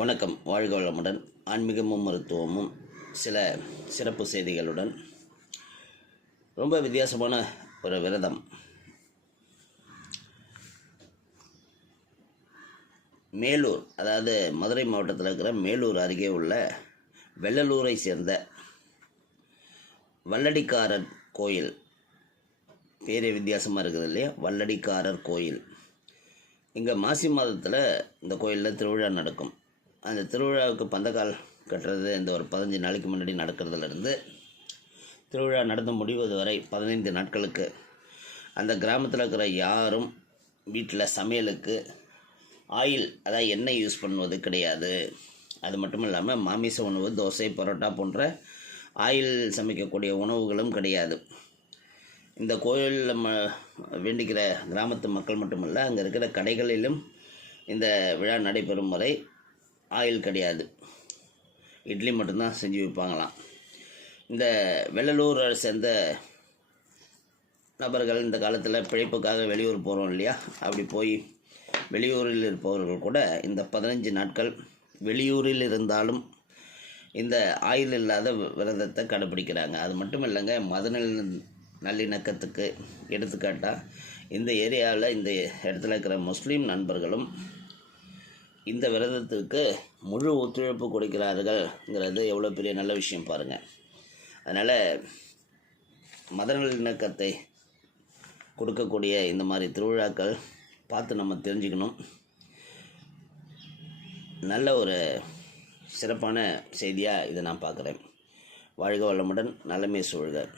வணக்கம். வாழ்க வளமுடன். ஆன்மீகமும் மருத்துவமும் சில சிறப்பு செய்திகளுடன் ரொம்ப வித்தியாசமான ஒரு விரதம். மேலூர், அதாவது மதுரை மாவட்டத்தில் இருக்கிற மேலூர் அருகே உள்ள வெள்ளலூரை சேர்ந்த வல்லடிக்காரர் கோயில். பேரே வித்தியாசமாக இருக்குது இல்லையா? வல்லடிக்காரர் கோயில். இங்கே மாசி மாதத்தில் இந்த கோயிலில் திருவிழா நடக்கும். அந்த திருவிழாவுக்கு பந்தக்கால் கட்டுறது இந்த ஒரு 15 நாளைக்கு முன்னாடி நடக்கிறதுலேருந்து திருவிழா நடந்து முடிவது வரை 15 நாட்களுக்கு அந்த கிராமத்தில் இருக்கிற யாரும் வீட்டில் சமையலுக்கு ஆயில், அதாவது எண்ணெய் யூஸ் பண்ணுவது கிடையாது. அது மட்டும் இல்லாமல் மாமிச உணவு, தோசை, பரோட்டா போன்ற ஆயில் சமைக்கக்கூடிய உணவுகளும் கிடையாது. இந்த கோயிலில் வேண்டிக்கிற கிராமத்து மக்கள் மட்டுமல்ல, அங்கே இருக்கிற கடைகளிலும் இந்த விழா நடைபெறும் வரை ஆயில் கிடையாது. இட்லி மட்டும்தான் செஞ்சு வைப்பாங்களாம். இந்த வெள்ளலூரை சேர்ந்த நபர்கள் இந்த காலத்தில் பிழைப்புக்காக வெளியூர் போகிறோம் இல்லையா? அப்படி போய் வெளியூரில் இருப்பவர்கள் கூட இந்த 15 நாட்கள் வெளியூரில் இருந்தாலும் இந்த ஆயில் இல்லாத விரதத்தை கடைப்பிடிக்கிறாங்க. அது மட்டும் இல்லைங்க, மத நல்லிணக்கத்துக்கு எடுத்துக்காட்டாக இந்த ஏரியாவில் இந்த இடத்துல இருக்கிற முஸ்லீம் நண்பர்களும் இந்த விரதத்துக்கு முழு ஒத்துழைப்பு கொடுக்கிறார்கள்ங்கிறது எவ்வளோ பெரிய நல்ல விஷயம் பாருங்கள். அதனால் மத நல்லிணக்கத்தை கொடுக்கக்கூடிய இந்த மாதிரி திருவிழாக்கள் பார்த்து நம்ம தெரிஞ்சுக்கணும். நல்ல ஒரு சிறப்பான செய்தியாக இதை நான் பார்க்குறேன். வாழ்க வளமுடன், நலமே சூழ்க.